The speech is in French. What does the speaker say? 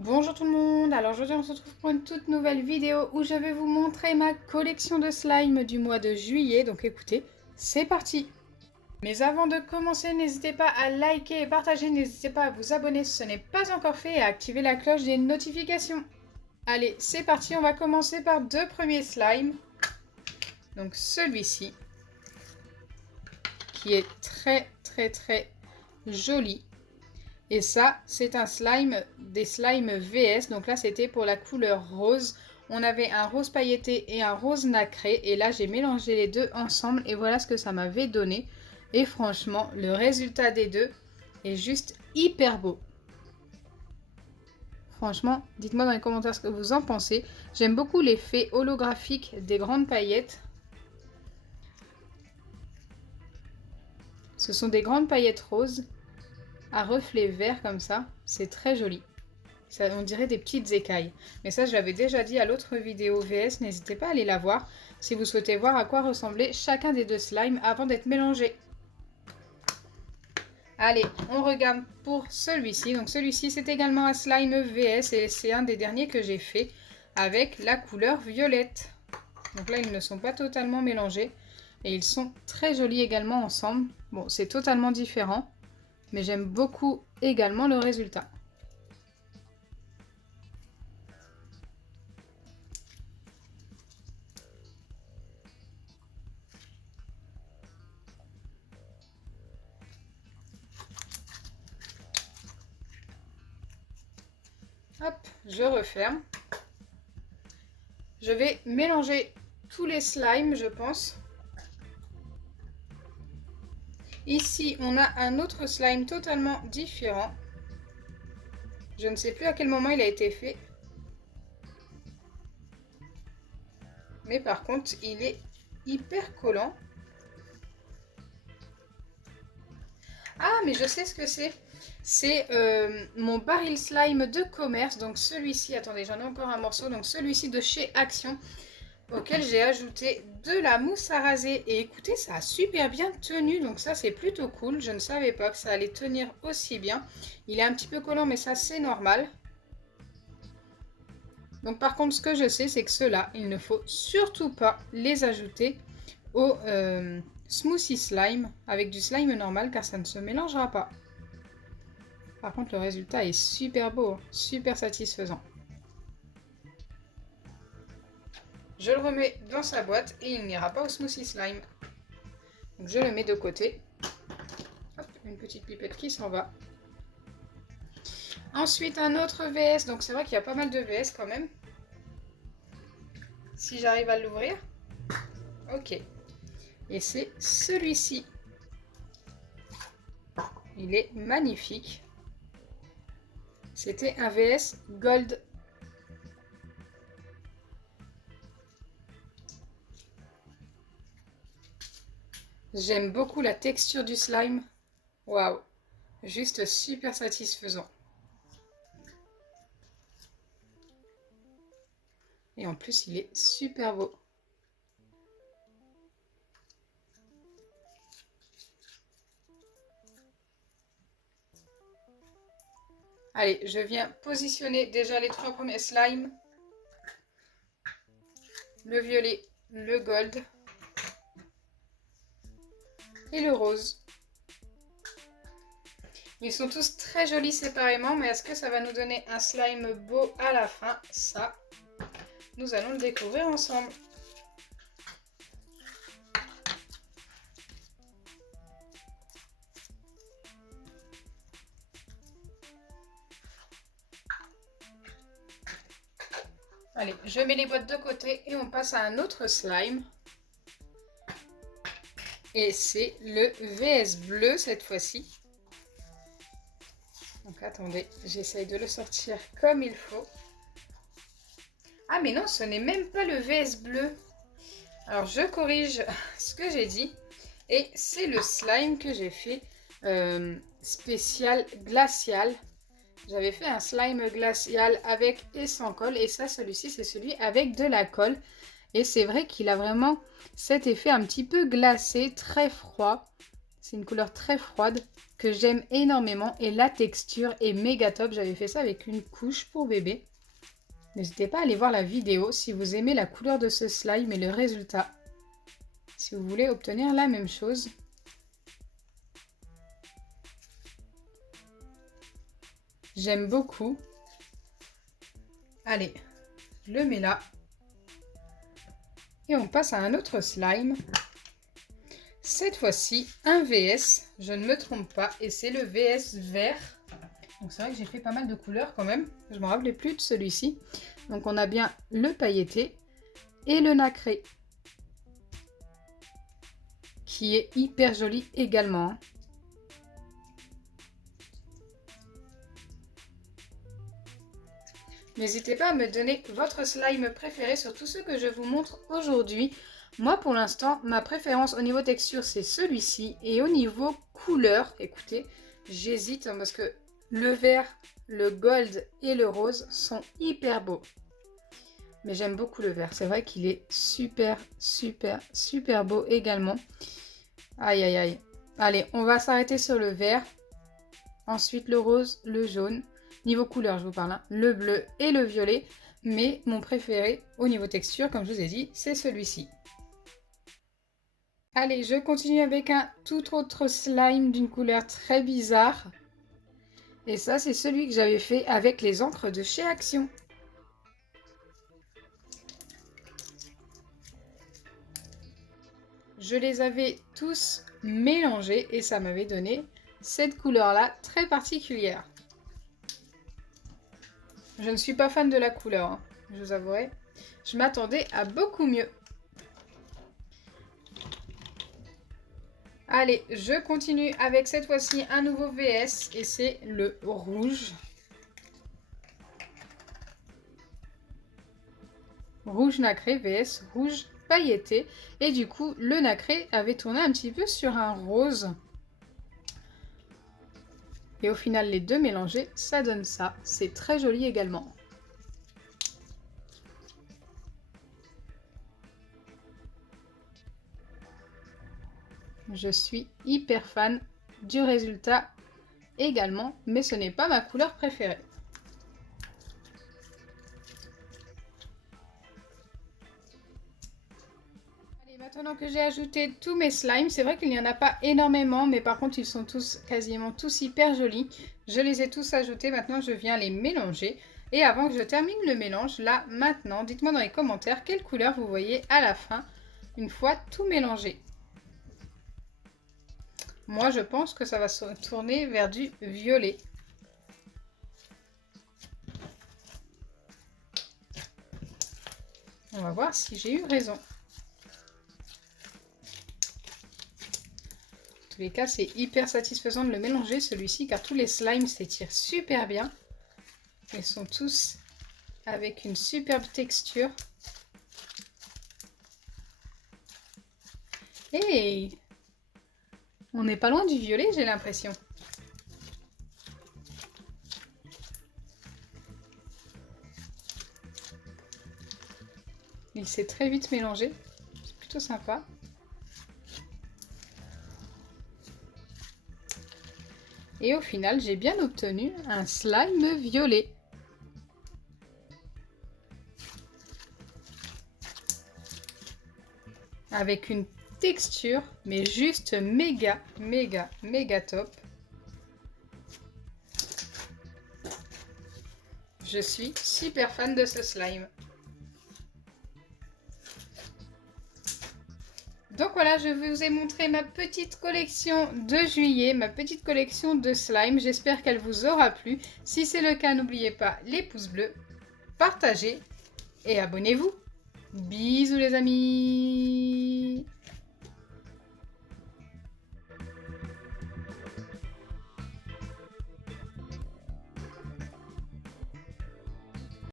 Bonjour tout le monde, alors aujourd'hui on se retrouve pour une toute nouvelle vidéo où je vais vous montrer ma collection de slime du mois de juillet, donc écoutez, c'est parti. Mais avant de commencer, n'hésitez pas à liker et partager, n'hésitez pas à vous abonner si ce n'est pas encore fait et à activer la cloche des notifications. Allez, c'est parti, on va commencer par deux premiers slimes. Donc celui-ci, qui est très joli. Et ça, c'est un slime, des slimes VS. Donc là, c'était pour la couleur rose. On avait un rose pailleté et un rose nacré. Et là, j'ai mélangé les deux ensemble. Et voilà ce que ça m'avait donné. Et franchement, le résultat des deux est juste hyper beau. Franchement, dites-moi dans les commentaires ce que vous en pensez. J'aime beaucoup l'effet holographique des grandes paillettes. Ce sont des grandes paillettes roses à reflets verts comme ça. C'est très joli. Ça, on dirait des petites écailles. Mais ça, je l'avais déjà dit à l'autre vidéo VS. N'hésitez pas à aller la voir si vous souhaitez voir à quoi ressemblait chacun des deux slimes avant d'être mélangés. Allez, on regarde pour celui-ci. Donc celui-ci, c'est également un slime VS et c'est un des derniers que j'ai fait avec la couleur violette. Donc là, ils ne sont pas totalement mélangés et ils sont très jolis également ensemble. Bon, c'est totalement différent, mais j'aime beaucoup également le résultat. Hop, je referme. Je vais mélanger tous les slimes, je pense. Ici, on a un autre slime totalement différent. Je ne sais plus à quel moment il a été fait. Mais par contre, il est hyper collant. Ah, mais je sais ce que c'est. C'est mon baril slime de commerce. Donc celui-ci, attendez, j'en ai encore un morceau. Donc celui-ci de chez Action, auquel j'ai ajouté de la mousse à raser. Et écoutez, ça a super bien tenu. Donc ça, c'est plutôt cool. Je ne savais pas que ça allait tenir aussi bien. Il est un petit peu collant, mais ça, c'est normal. Donc par contre, ce que je sais, c'est que ceux-là, il ne faut surtout pas les ajouter au smoothie slime avec du slime normal, car ça ne se mélangera pas. Par contre, le résultat est super beau, super satisfaisant. Je le remets dans sa boîte et il n'ira pas au smoothie slime. Donc je le mets de côté. Hop, une petite pipette qui s'en va. Ensuite, un autre VS. Donc c'est vrai qu'il y a pas mal de VS quand même. Si j'arrive à l'ouvrir. Ok. Et c'est celui-ci. Il est magnifique. C'était un VS Gold. J'aime beaucoup la texture du slime. Waouh, juste super satisfaisant. Et en plus, il est super beau. Allez, je viens positionner déjà les trois premiers slimes. Le violet, le gold et le rose. Ils sont tous très jolis séparément, mais est-ce que ça va nous donner un slime beau à la fin? Ça, nous allons le découvrir ensemble. Allez, je mets les boîtes de côté et on passe à un autre slime. Et c'est le VS bleu cette fois-ci. Donc attendez, j'essaye de le sortir comme il faut. Ah mais non, ce n'est même pas le VS bleu. Alors je corrige ce que j'ai dit. Et c'est le slime que j'ai fait spécial glacial. J'avais fait un slime glacial avec et sans colle. Et ça, celui-ci, c'est celui avec de la colle. Et c'est vrai qu'il a vraiment cet effet un petit peu glacé, très froid. C'est une couleur très froide que j'aime énormément et la texture est méga top. J'avais fait ça avec une couche pour bébé. N'hésitez pas à aller voir la vidéo si vous aimez la couleur de ce slime et le résultat. Si vous voulez obtenir la même chose. J'aime beaucoup. Allez, je le mets là. Et on passe à un autre slime. Cette fois-ci, un VS, je ne me trompe pas, et c'est le VS vert. Donc c'est vrai que j'ai fait pas mal de couleurs quand même. Je ne me rappelais plus de celui-ci. Donc on a bien le pailleté et le nacré. Qui est hyper joli également. N'hésitez pas à me donner votre slime préféré sur tous ceux que je vous montre aujourd'hui. Moi, pour l'instant, ma préférence au niveau texture, c'est celui-ci. Et au niveau couleur, écoutez, j'hésite parce que le vert, le gold et le rose sont hyper beaux. Mais j'aime beaucoup le vert. C'est vrai qu'il est super, super, super beau également. Aïe, aïe, aïe. Allez, on va s'arrêter sur le vert. Ensuite, le rose, le jaune. Niveau couleur, je vous parle, hein, le bleu et le violet. Mais mon préféré au niveau texture, comme je vous ai dit, c'est celui-ci. Allez, je continue avec un tout autre slime d'une couleur très bizarre. Et ça, c'est celui que j'avais fait avec les encres de chez Action. Je les avais tous mélangés et ça m'avait donné cette couleur-là très particulière. Je ne suis pas fan de la couleur, hein, je vous avouerai. Je m'attendais à beaucoup mieux. Allez, je continue avec cette fois-ci un nouveau VS et c'est le rouge. Rouge nacré VS rouge pailleté. Et du coup, le nacré avait tourné un petit peu sur un rose. Et au final, les deux mélangés, ça donne ça. C'est très joli également. Je suis hyper fan du résultat également, mais ce n'est pas ma couleur préférée. Allez, maintenant que j'ai ajouté tous mes slimes, c'est vrai qu'il n'y en a pas énormément, mais par contre ils sont tous quasiment tous hyper jolis. Je les ai tous ajoutés, maintenant je viens les mélanger. Et avant que je termine le mélange, là, maintenant, dites-moi dans les commentaires quelle couleur vous voyez à la fin, une fois tout mélangé. Moi, je pense que ça va se tourner vers du violet. On va voir si j'ai eu raison. En tous les cas, c'est hyper satisfaisant de le mélanger, celui-ci, car tous les slimes s'étirent super bien. Ils sont tous avec une superbe texture. Hey! On n'est pas loin du violet, j'ai l'impression. Il s'est très vite mélangé. C'est plutôt sympa. Et au final, j'ai bien obtenu un slime violet. Avec une texture, mais juste méga, méga, méga top. Je suis super fan de ce slime. Donc voilà, je vous ai montré ma petite collection de juillet, ma petite collection de slime. J'espère qu'elle vous aura plu. Si c'est le cas, n'oubliez pas les pouces bleus, partagez et abonnez-vous. Bisous les amis!